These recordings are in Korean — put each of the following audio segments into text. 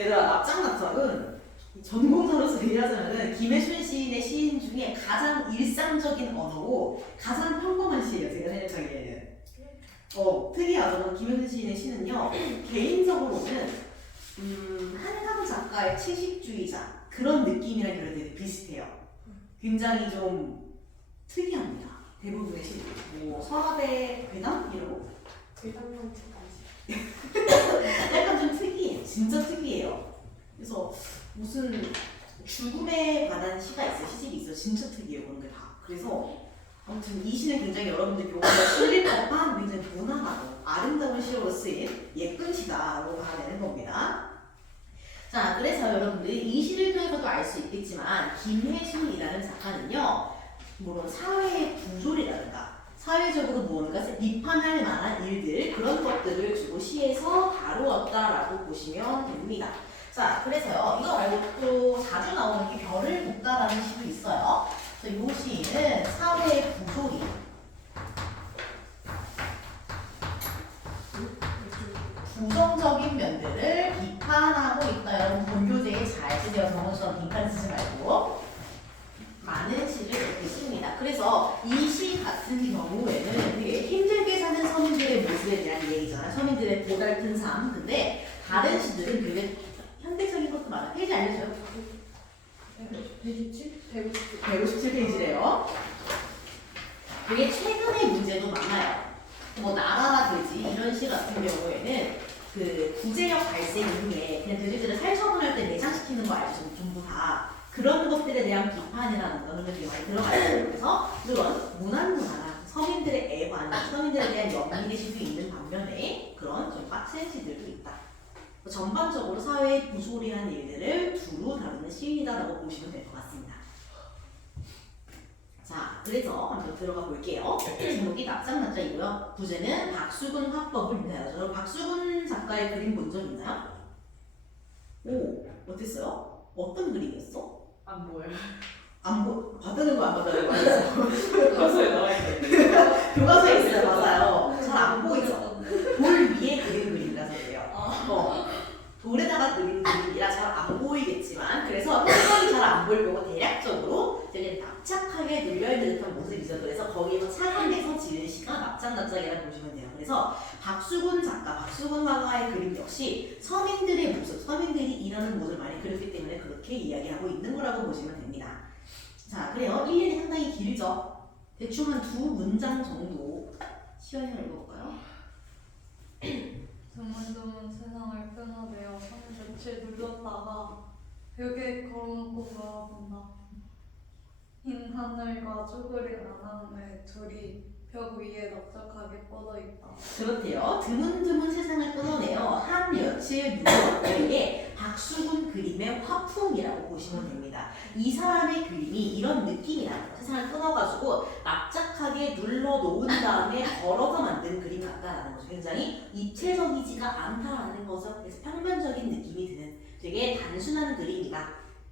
얘들아, 납작납작은 전공자로서 얘기하자면은 김혜순 시인의 시인 중에 가장 일상적인 언어고 가장 평범한 시예요. 제가 생각하기에는. 특이하죠. 김혜순 시인의 시는요. 개인적으로는 한강 작가의 채식주의자 그런 느낌이랑 결이 되게 비슷해요. 굉장히 좀 특이합니다. 대부분의 시들. 뭐 서랍의 괴담 이러고. 괴담만 듣까지. 약간 좀 특이해요. 진짜 특이해요. 그래서 무슨 죽음에 관한 시가 있어요. 시집이 있어요. 진짜 특이해요. 그런 게 다. 그래서 아무튼 이 시는 굉장히 여러분들 교과서에 실릴 법한 굉장히 무난하고 아름다운 시로 쓰인 예쁜 시다라고 봐야 되는 겁니다. 자, 그래서 여러분들이 이 시를 통해서도 알 수 있겠지만 김혜순이라는 작가는요. 물론 사회의 부조리라든가 사회적으로 무언가 비판할 만한 일들 그런 것들을 주고 시에서 다루었다라고 보시면 됩니다. 자, 그래서요. 이거 말고 또 자주 나오는 게 별을 묻다라는 시도 있어요. 그래서 이 시는 사회의 부조리 부정적인 면들을 비판하고 있다. 여러분 본교재에 잘 쓰세요. 정원처럼 빈칸 쓰지 말고 많은 시를 이렇게 씁니다. 그래서 이 시 같은 경우에는 되게 힘들게 사는 서민들의 모습에 대한 얘기잖아요. 서민들의 고달픈 삶. 근데 다른 시들은 되게 현대적인 것도 많아요. 페이지 알려줘요. 127? 157? 157페이지래요. 되게 최근의 문제도 많아요. 뭐 나라나 돼지 이런 시 같은 경우에는 그 구제역 발생 이후에 그냥 돼지들을 살처분할 때 내장시키는 거 알죠? 전부 다 그런 것들에 대한 비판이라는 그런 게 되게 많이 들어가 있어요. 그래서 물론 무난무난한 서민들의 애관, 서민들에 대한 연민의 시도 있는 반면에 그런 좀 빡센 시들도 있다. 전반적으로 사회의 부조리한 일들을 두루 다루는 시이다라고 보시면 될 것 같습니다. 자, 그래서 한번 들어가 볼게요. 제목이 납작납작이고요. 부제는 박수근 화법입니다. 여러분 박수근 작가의 그림 본 적 있나요? 오, 어땠어요? 어떤 그림이었어? 안 보여요. 안 받는 거 안 받는 거 아니죠? 교과서에 나와 있는데. 교과서에 있어요, 맞아요. 잘 안 보이죠? 돌 위에 그린 그림이라서 그래요. 돌에다가 그린 그림이라 잘 안 보이겠지만 그래서 표정이 잘 안 보일 거고 대략적으로 되게 납작하게 눌려있는 듯한 모습이죠. 그래서 거기에서 차감해서 지은 시가 납작납작이라고 보시면 돼요. 그래서 박수근 작가, 박수근 화가의 그림 역시 서민들의 모습, 서민들이 일하는 모습을 많이 그렸기 때문에 그렇게 이야기하고 있는 거라고 보시면 됩니다. 자, 그래요. 1년이 상당히 길죠. 대충 한 2문장 정도 시연을 읽어볼까요? 드문드문 세상을 끊어내어 한 며칠 눌렀다가 벽에 걸어놓고 바라본다. 흰 하늘과 쭈그린 안하늘 둘이 벽 위에 납작하게 뻗어있다. 그렇대요. 드문드문 세상을 끊어내어 한 며칠 누웠기에 박수근 그림의 화풍이라고 보시면 됩니다. 이 사람의 그림이 이런 느낌이라는 거예요. 세상을 끊어가지고 납작하게 눌러놓은 다음에 걸어서 만든 그림 같다라는 거죠. 굉장히 입체적이지가 않다라는 거죠. 그래서 평면적인 느낌이 드는 되게 단순한 그림이다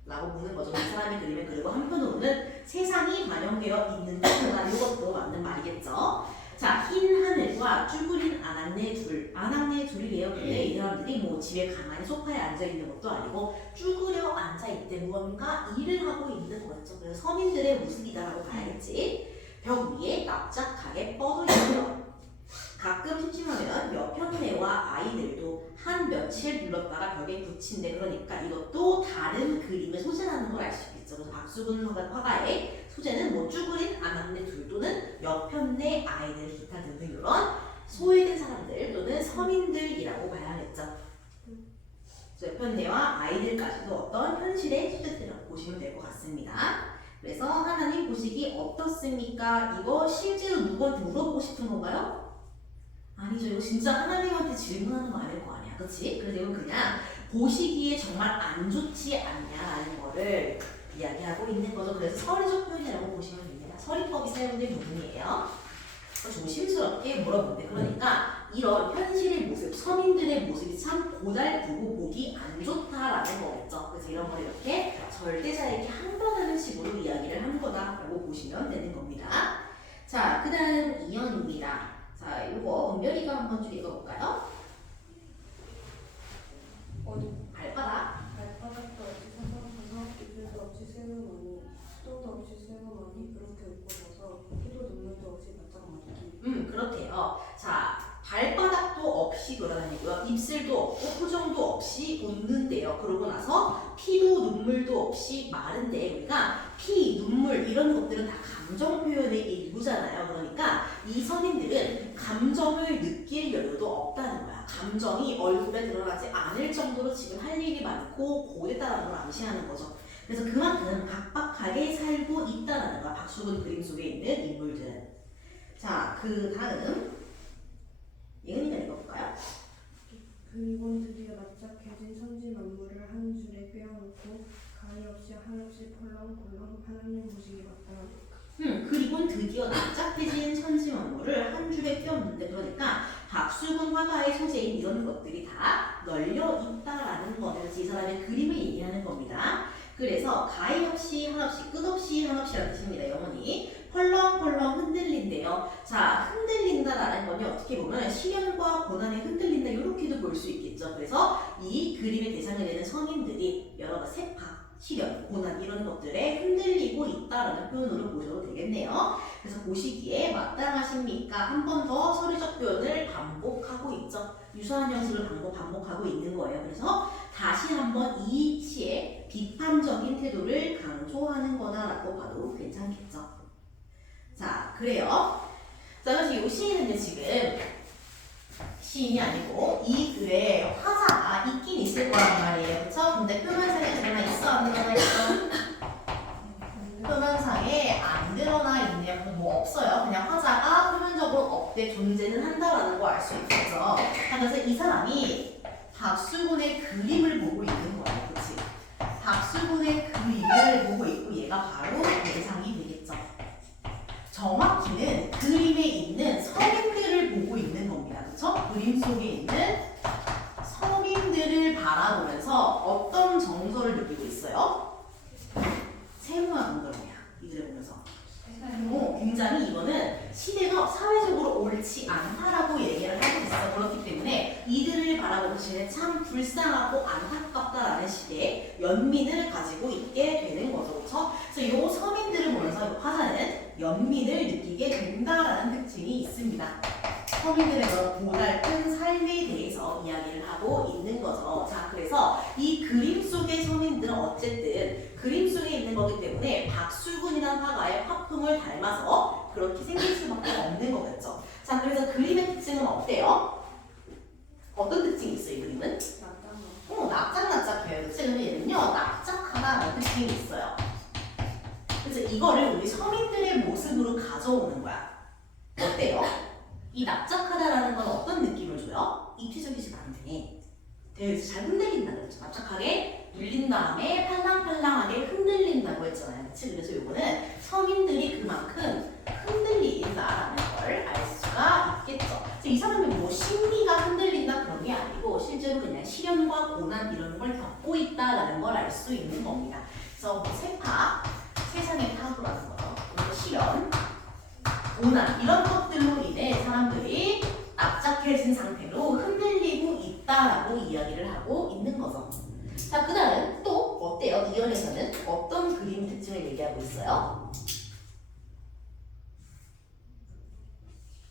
라고 보는 거죠. 이 사람의 그림을 그리고 한편으로는 세상이 반영되어 있는 것보다 이것도 맞는 말이겠죠. 자, 흰 하늘과 쭈그린 아낙네 둘. 아낙네 둘이래요. 근데 이 사람들이 뭐 집에 가만히 소파에 앉아있는 것도 아니고 쭈그려 앉아있대 무언가 일을 하고 있는 거였죠. 그래서 서민들의 모습이다라고 봐야겠지. 벽 위에 납작하게 뻗어 있고요. 가끔 심심하면 여편네와 아이들도 한 며칠 눌렀다가 벽에 붙인대. 그러니까 이것도 다른 그림을 소재라는 걸 알 수 있겠죠. 그래서 박수근 화가의 소재는 뭐 쭈그린 아낙네 둘 또는 여편네 아이들 기타 등등 이런 소외된 사람들 또는 서민들이라고 봐야겠죠. 그래서 여편네와 아이들까지도 어떤 현실의 소재들이라고 보시면 될 것 같습니다. 그래서 하나님 보시기 어떻습니까? 이거 실제로 누구한테 물어보고 싶은 건가요? 아니죠. 이거 진짜 하나님한테 질문하는 거 아닐 거 아니야. 그치? 그래서 이건 그냥 보시기에 정말 안 좋지 않냐라는 거를 이야기하고 있는 거죠. 그래서 서리적 표현이라고 보시면 됩니다. 서리법이 사용된 부분이에요. 조심스럽게 물어본대. 그러니까 이런 현실의 모습, 서민들의 모습이 참 고달프고 보기 안 좋다라는 거겠죠. 그래서 이런 걸 이렇게 절대자에게 항변하는 식으로 이야기를 한 거다라고 보시면 되는 겁니다. 자, 그 다음 2연입니다. 자, 이거 은별이가 한번 좀 읽어볼까요? 어디? 발바닥. 볼게요. 자, 발바닥도 없이 돌아다니고요. 입술도 없고 표정도 없이 웃는데요. 그러고 나서 피도 눈물도 없이 마른데 우리가 피, 눈물 이런 것들은 다 감정 표현의 일부잖아요. 그러니까 이 선인들은 감정을 느낄 여유도 없다는 거야. 감정이 얼굴에 드러나지 않을 정도로 지금 할 일이 많고 고됐다는 걸 암시하는 거죠. 그래서 그만큼 각박하게 살고 있다는 거야. 박수근 그림 속에 있는 인물들은. 자, 그 다음 예은이가 읽어볼까요? 그리고 드디어 납작해진 천지 만물을 한 줄에 꿰어놓고 가히 없이 한없이 펄렁펄렁 하나님 보시기 마땅하니까. 그리고 드디어 납작해진 천지 만물을 한 줄에 띄웠는데 그러니까 박수근 화가의 소재인 이런 것들이 다 널려 있다라는 거. 그래서 이 사람의 그림을 얘기하는 겁니다. 그래서 가히 없이 한없이 끝없이 한없이라는 뜻입니다. 영원히 펄렁펄렁 흔들린대요. 자, 흔들린다라는 거는 어떻게 보면 시련과 고난에 흔들린다 이렇게도 볼 수 있겠죠. 그래서 이 그림의 대상이 되는 성인들이 여러 가지 세파, 시련, 고난 이런 것들에 흔들리고 있다라는 표현으로 보셔도 되겠네요. 그래서 보시기에 마땅하십니까? 한 번 더 서류적 표현을 반복하고 있죠. 유사한 형식을 반복하고 있는 거예요. 그래서 다시 한번 이 시의 비판적인 태도를 강조하는 거다라고 봐도 괜찮겠죠. 자, 그래요. 자, 그래서 이 시인은 지금 시인이 아니고 이 글에 화자가 있긴 있을 거란 말이에요. 그쵸? 근데 표면상에 드러나 있어? 안 드러나 있어? 표면상에 안 드러나 있네요. 뭐 없어요. 그냥 화자가 표면적으로 없대 존재는 한다라는 거 알 수 있겠죠. 자, 그래서 이 사람이 박수근의 그림을 보고 있는 거예요. 그치? 박수근의 그림을 보고 있고 얘가 바로 대상이 되겠죠. 정확히는 그림에 있는 서민들을 보고 있는 겁니다. 그쵸? 그림 속에 있는 서민들을 바라보면서 어떤 정서를 느끼고 있어요? 세모와 동그라미야. 이들을 보면서. 굉장히 이거는 시대가 사회적으로 옳지 않다라고 얘기를 하고 있어. 그렇기 때문에 이들을 바라보면서 쟤는 참 불쌍하고 안타깝다라는 식의 연민을 가지고 있게 되는 거죠. 그렇죠? 그래서 이 서민들을 보면서 이 화자는 연민을 느끼게 된다라는 특징이 있습니다. 서민들의 그런 고달픈 삶에 대해서 이야기를 하고 있는 거죠. 자, 그래서 이 그림 속의 서민들은 어쨌든 그림 속에 있는 거기 때문에 박수근이라는 화가의 화풍을 닮아서 그렇게 생길 수밖에 없는 거겠죠. 자, 그래서 그림의 특징은 어때요? 어떤 특징이 있어요, 이 그림은? 납작납작해요. 그치? 근데 얘는요, 납작하다라는 특징이 있어요. 그래서 이거를 우리 서민들의 모습으로 가져오는 거야. 어때요? 이 납작하다라는 건 어떤 느낌을 줘요? 입체적이지 않대. 되게 잘 흔들린다고 했죠. 납작하게 눌린 다음에 팔랑팔랑하게 흔들린다고 했잖아요. 그치? 그래서 이거는 서민들이 그만큼 흔들린다라는 걸 알 수가 있겠죠. 이 사람의 뭐 심리가 흔들린다 그런 게 아니고 실제로 그냥 시련과 고난 이런 걸 겪고 있다라는 걸 알 수 있는 겁니다. 그래서 뭐 세파, 세상의 파도라는 거죠. 그리고 시련, 고난 이런 것들로 인해 사람들이 납작해진 상태로 흔들리고 있다라고 이야기를 하고 있는 거죠. 자, 그 다음 또 어때요? 이 연에서는 어떤 그림 특징을 얘기하고 있어요?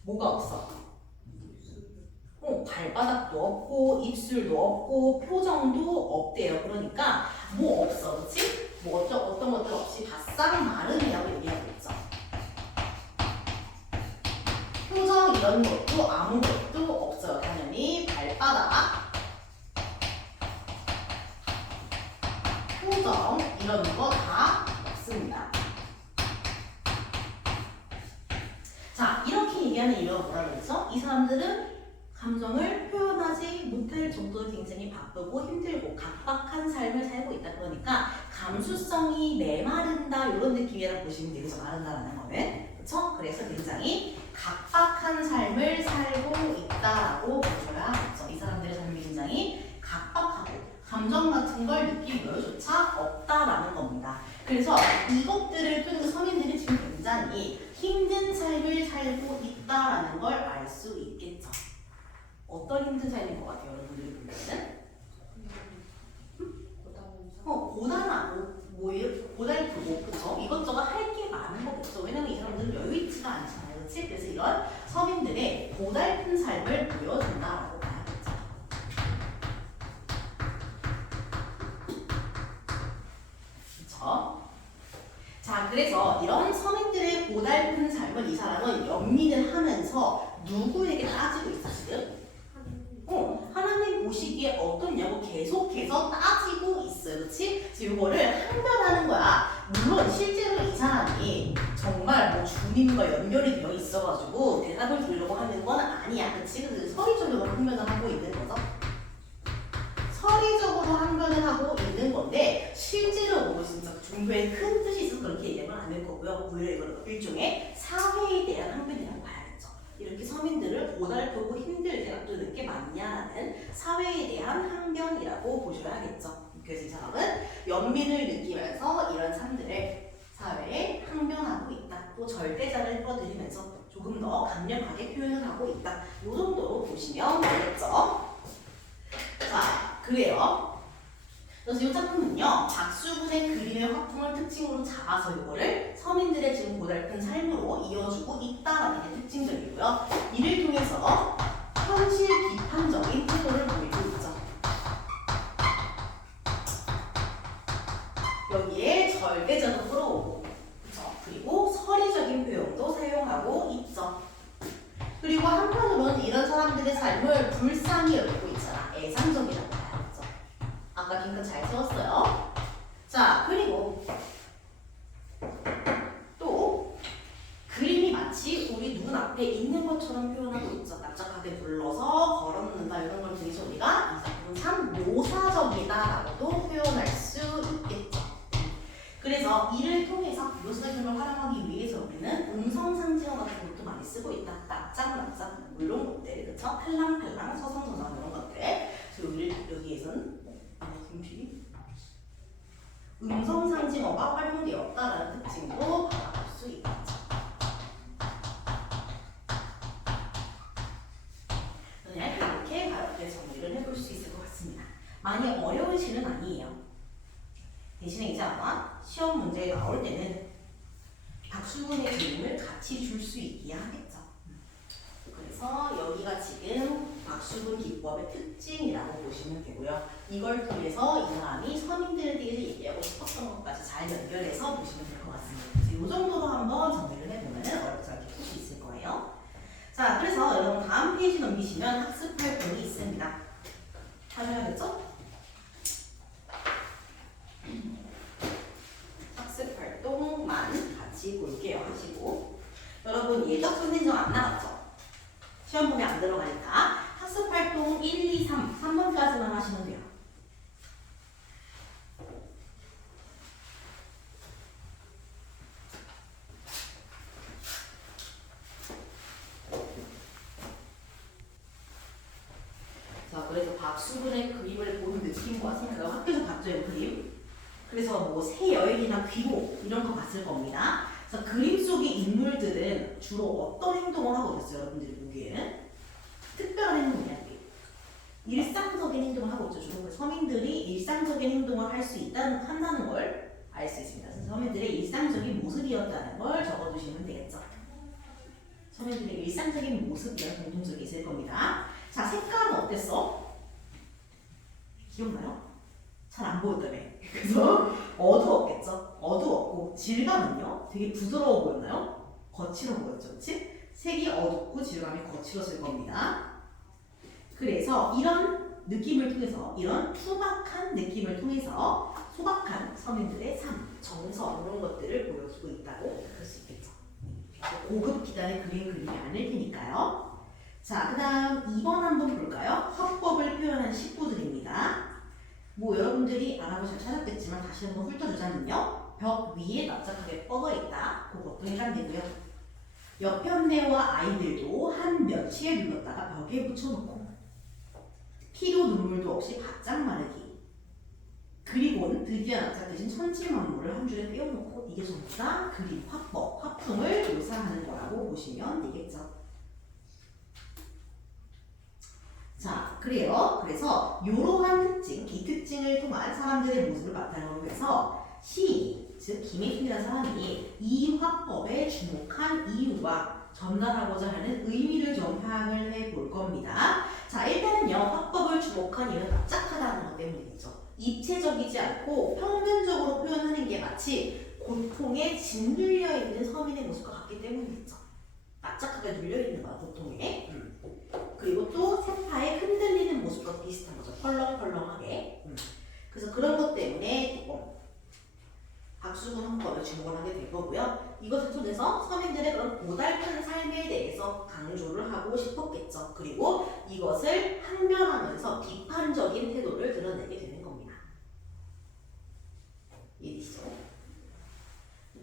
뭐가 없어? 발바닥도 없고 입술도 없고 표정도 없대요. 그러니까 뭐 없어, 그렇지? 뭐 어떤 것들 없이 바싹 마름이라고 얘기하고 있죠. 표정 이런 것도 아무것도 없어요. 당연히 발바닥, 표정 이런 거 다 없습니다. 자, 이렇게 얘기하는 이유가 뭐라고 했죠? 이 사람들은 감정을 표현하지 못할 정도로 굉장히 바쁘고 힘들고 각박한 삶을 살고 있다. 그러니까 감수성이 메마른다 이런 느낌이라고 보시면 되겠죠. 마른다라는 거는. 그렇죠? 그래서 굉장히 각박한 삶을 살고 있다라고 보셔야겠죠. 이 사람들의 삶이 굉장히 각박하고 감정 같은 걸 느낄 여유조차 없다라는 겁니다. 그래서 이것들을 통해서 서민들이 지금 굉장히 힘든 삶을 살고 있다라는 걸 알 수 있겠죠. 어떤 힘든 삶인 것 같아요, 여러분들이 보면은? 고단하고 고달프고 그쵸? 이것저것 할 게 많은 거겠죠. 왜냐면 이 사람들은 여유 있지가 않잖아요, 그렇지? 그래서 이런 서민들의 고달픈 삶을 보여준다라고 봐야겠죠. 그렇죠? 자, 그래서 이런 서민들의 고달픈 삶을 이 사람은 연민을 하면서 누구에게 따지고 있어 지금? 하나님 보시기에 어떻냐고 계속해서 따지고 있어요. 그렇지? 지금 이거를 항변하는 거야. 물론 실제로 이 사람이 정말 뭐 주님과 연결이 되어 있어가지고 대답을 들으려고 하는 건 아니야. 그치? 그래서 서리적으로 항변을 하고 있는 거죠. 서리적으로 항변을 하고 있는 건데 실제로 뭐 진짜 종교에 큰 뜻이 있어서 그렇게 얘기하면 안 될 거고요. 오히려 이거는 일종의 사회에 대한 항변이라고 봐야겠죠. 이렇게 서민들을 고달프고 힘들게 놔두는 게 맞냐라는 사회에 대한 항변이라고 보셔야겠죠. 그래서 이 사람은 연민을 느끼면서 이런 삶들을 사회에 항변하고 있다. 또 절대자를 뻗으면서 조금 더 강력하게 표현을 하고 있다. 이 정도로 보시면 되겠죠. 자, 그래요. 그래서 이 작품은요, 박수근의 그림의 화풍을 특징으로 잡아서 이거를 서민들의 지금 고달픈 삶으로 이어주고 있다라는 게 특징적이고요. 이를 통해서 현실 비판적인 태도를 보이고 있죠. 여기에 절대적으로 끌어오고, 그쵸? 그리고 서리적인 표현도 사용하고 있죠. 그리고 한편으로는 이런 사람들의 삶을 불쌍히 여기고 있잖아. 애상적이라고 봐야겠죠. 아까 링크 잘 세웠어요. 자, 그리고 또 그림이 마치 우리 눈 앞에 있는 것처럼 표현하고 있죠. 납작하게 눌러서 걸어놓는다 이런 걸 통해서 우리가 이 작품은 참 묘사적이다라고도 표현할 수 있겠죠. 그래서 이를 통해서 묘사적인 걸 활용하기 위해서 우리는 음성상징어 같은 것도 많이 쓰고 있다. 납작 뭐 이런 것들, 그렇죠? 팔랑팔랑, 서성서성 이런 것들. 그래서 여기에서는 음성상징어가 활용되었다라는 특징도 받아볼 수 있겠죠. 그냥 이렇게 가볍게 정리를 해볼 수 있을 것 같습니다. 많이 어려운 시는 아니에요. 대신에 이제 아마 시험 문제에 나올 때는 박수근의 그림을 같이 줄 수 있게 하겠죠. 그래서 여기가 지금 박수근 기법의 특징이라고 보시면 되고요. 이걸 통해서 이 사람이 서민들에 대해서 얘기하고 싶었던 것까지 잘 연결해서 보시면 될 것 같습니다. 이 정도로 한번 정리를 해보면 어렵지 않게 풀 수 있을 거예요. 자, 그래서 여러분 다음 페이지 넘기시면 학습 활동이 있습니다. 하셔야겠죠? 학습 활동만 같이 볼게요. 하시고 여러분 예적 선생님 안 나갔죠? 시험 보면 안 들어가니까 학습 활동 1, 2, 3, 3번까지만 하시면 돼요. 자, 그래서 박수근의 그림을 보는 느낌과 생각을 학교에서 봤죠, 이 그림. 그래서 뭐 새 여인이나 귀모 이런 거 봤을 겁니다. 그래서 그림 속의 인물들은 주로 어떤 행동을 하고 있어요, 여러분들이 보기에는? 특별한 행동이 아니에요. 일상적인 행동을 하고 있죠. 주로 서민들이 일상적인 행동을 할 수 한다는 걸 알 수 있습니다. 그래서 서민들의 일상적인 모습이었다는 걸 적어두시면 되겠죠. 서민들의 일상적인 모습이란 공통점이 있을 겁니다. 자, 색깔은 어땠어? 기억나요? 잘 안 보였다며. 그래서 어두웠겠죠? 어두웠고 질감은요? 되게 부드러워 보였나요? 거칠어 보였죠, 그렇지? 색이 어둡고 질감이 거칠었을 겁니다. 그래서 이런 느낌을 통해서, 이런 투박한 느낌을 통해서 소박한 서민들의 삶, 정서 이런 것들을 보여주고 있다고 볼 수 있겠죠. 고급 기단의 그림이 아닐 테니까요. 자, 그 다음 2번 한번 볼까요? 화법을 표현한 식구들입니다. 뭐 여러분들이 알아보 잘 찾았겠지만 다시 한번 훑어주자면요. 벽 위에 납작하게 뻗어 있다. 그것도 해당되고요. 옆편네와 아이들도 한 며치에 눌렀다가 벽에 붙여놓고 피도 눈물도 없이 바짝 마르기. 그리고는 드디어 납작해진 천지만물을 한 줄에 떼어놓고 이게 전부 다 그림, 화법, 화풍을 묘사하는 거라고 보시면 되겠죠. 자, 그래요. 그래서 이러한 특징, 이 특징을 통한 사람들의 모습을 바탕으로 해서 시인, 즉 김혜순이라는 사람이 이 화법에 주목한 이유와 전달하고자 하는 의미를 좀 파악을 해 볼 겁니다. 자, 일단은요, 화법을 주목한 이유는 납작하다는 것 때문이죠. 입체적이지 않고 평면적으로 표현하는 게 마치 고통에 짓눌려 있는 서민의 모습과 같기 때문이겠죠. 납작하게 눌려 있는 거야, 고통에. 그리고 또 세파에 흔들리는 모습과 비슷한 거죠. 펄렁펄렁하게. 그래서 그런 것 때문에 조금 박수근 화법에 주목을 하게 될 거고요. 이것을 통해서 서민들의 그런 고달픈 삶에 대해서 강조를 하고 싶었겠죠. 그리고 이것을 항변하면서 비판적인 태도를 드러내게 되는 겁니다. 이해되시죠?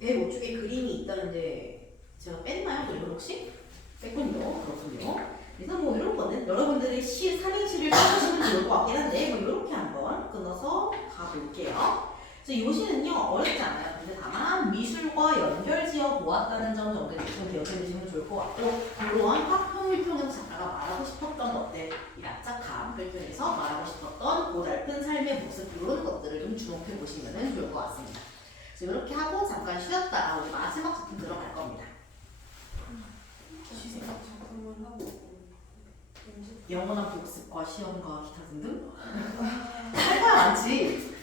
105쪽에 그림이 있다는데 제가 뺐나요? 그림을 혹시? 뺐군요. 그렇군요. 그래서 뭐 이런 거는 여러분들이 삼행시를 써주시면 좋을 것 같긴 한데 뭐 이렇게 한번 끊어서 가볼게요. 그래서 요 시는요 어렵지 않아요. 근데 다만 미술과 연결지어 보았다는 점 정도 좀 기억해주시면 좋을 것 같고, 물론 화풍을 통해서 작가가 말하고 싶었던 것들, 이 납작함을 통해서 말하고 싶었던 고달픈 삶의 모습, 이런 것들을 좀 주목해 보시면 좋을 것 같습니다. 그래서 이렇게 하고 잠깐 쉬었다가 우리 마지막 작품 들어갈 겁니다. 쉬세요. 작품을 하고 영원한 복습과 시험과 기타 등등 할 거야 많지.